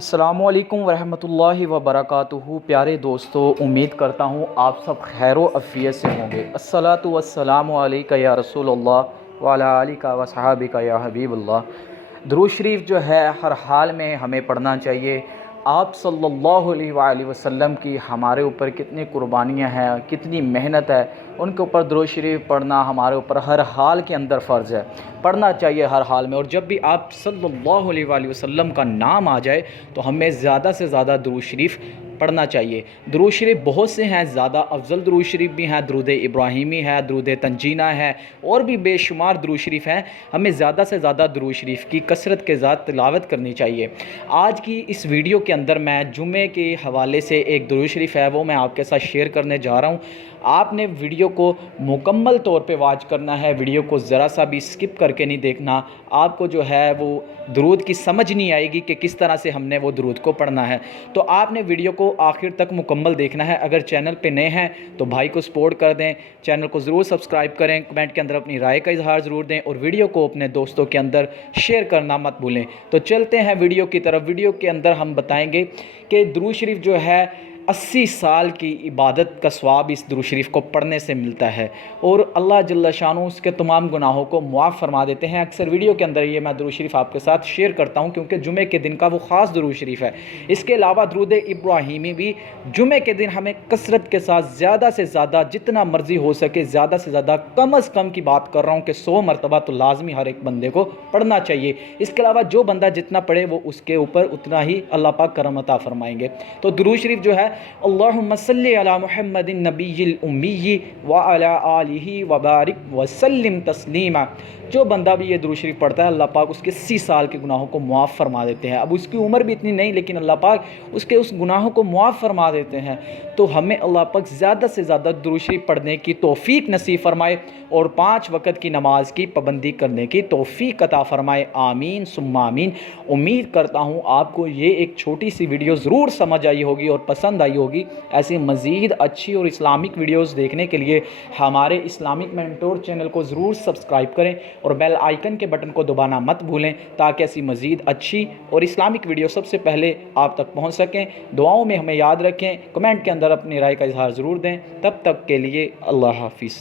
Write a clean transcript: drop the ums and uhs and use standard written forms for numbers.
السلام علیکم ورحمۃ اللہ وبرکاتہ۔ پیارے دوستو، امید کرتا ہوں آپ سب خیر و عافیت سے ہوں گے۔ الصلاۃ والسلام علیک یا رسول اللہ وعلی آلک و صحابک یا حبیب اللہ۔ درود شریف جو ہے ہر حال میں ہمیں پڑھنا چاہیے۔ آپ صلی اللہ علیہ وآلہ وسلم کی ہمارے اوپر کتنی قربانیاں ہیں، کتنی محنت ہے، ان کے اوپر درود شریف پڑھنا ہمارے اوپر ہر حال کے اندر فرض ہے، پڑھنا چاہیے ہر حال میں۔ اور جب بھی آپ صلی اللہ علیہ وآلہ وسلم کا نام آ جائے تو ہمیں زیادہ سے زیادہ درود شریف پڑھنا چاہیے۔ درود شریف بہت سے ہیں، زیادہ افضل درود شریف بھی ہیں، درود ابراہیمی ہے، درود تنجینہ ہے، اور بھی بے شمار درود شریف ہیں۔ ہمیں زیادہ سے زیادہ درود شریف کی کثرت کے ساتھ تلاوت کرنی چاہیے۔ آج کی اس ویڈیو کے اندر میں جمعے کے حوالے سے ایک درود شریف ہے، وہ میں آپ کے ساتھ شیئر کرنے جا رہا ہوں۔ آپ نے ویڈیو کو مکمل طور پہ واچ کرنا ہے، ویڈیو کو ذرا سا بھی سکپ کر کے نہیں دیکھنا۔ آپ کو جو ہے وہ درود کی سمجھ نہیں آئے گی کہ کس طرح سے ہم نے وہ درود کو پڑھنا ہے، تو آپ نے ویڈیو کو آخر تک مکمل دیکھنا ہے۔ اگر چینل پہ نئے ہیں تو بھائی کو سپورٹ کر دیں، چینل کو ضرور سبسکرائب کریں، کمنٹ کے اندر اپنی رائے کا اظہار ضرور دیں، اور ویڈیو کو اپنے دوستوں کے اندر شیئر کرنا مت بھولیں۔ تو چلتے ہیں ویڈیو کی طرف۔ ویڈیو کے اندر ہم بتائیں گے کہ درود شریف جو ہے 80 سال کی عبادت کا ثواب اس درود شریف کو پڑھنے سے ملتا ہے، اور اللہ جل شانہ اس کے تمام گناہوں کو معاف فرما دیتے ہیں۔ اکثر ویڈیو کے اندر یہ میں درود شریف آپ کے ساتھ شیئر کرتا ہوں کیونکہ جمعے کے دن کا وہ خاص درود شریف ہے۔ اس کے علاوہ درود ابراہیمی بھی جمعے کے دن ہمیں کثرت کے ساتھ زیادہ سے زیادہ جتنا مرضی ہو سکے زیادہ سے زیادہ، کم از کم کی بات کر رہا ہوں کہ 100 مرتبہ تو لازمی ہر ایک بندے کو پڑھنا چاہیے۔ اس کے علاوہ جو بندہ جتنا پڑھے وہ اس کے اوپر اتنا ہی اللہ پاک کرم عطا فرمائیں گے۔ تو درود شریف جو ہے اللہم صلی علی محمد النبی الامی وعلی آلہ وبارک وسلم تسلیما، جو بندہ بھی یہ درود شریف پڑھتا ہے اللہ پاک اس کے 80 سال کے گناہوں کو معاف فرما دیتے ہیں۔ اب اس کی عمر بھی اتنی نہیں، لیکن اللہ پاک اس کے اس گناہوں کو معاف فرما دیتے ہیں۔ تو ہمیں اللہ پاک زیادہ سے زیادہ درود شریف پڑھنے کی توفیق نصیب فرمائے، اور 5 وقت کی نماز کی پابندی کرنے کی توفیق عطا فرمائے، آمین ثم آمین۔ امید کرتا ہوں آپ کو یہ ایک چھوٹی سی ویڈیو ضرور سمجھ آئی ہوگی اور پسند آئی ہوگی۔ ایسی مزید اچھی اور اسلامک ویڈیوز دیکھنے کے لیے ہمارے اسلامک مینٹور چینل کو ضرور سبسکرائب کریں، اور بیل آئیکن کے بٹن کو دبانا مت بھولیں تاکہ ایسی مزید اچھی اور اسلامک ویڈیو سب سے پہلے آپ تک پہنچ سکیں۔ دعاؤں میں ہمیں یاد رکھیں، کمنٹ کے اندر اپنی رائے کا اظہار ضرور دیں۔ تب تک کے لیے اللہ حافظ۔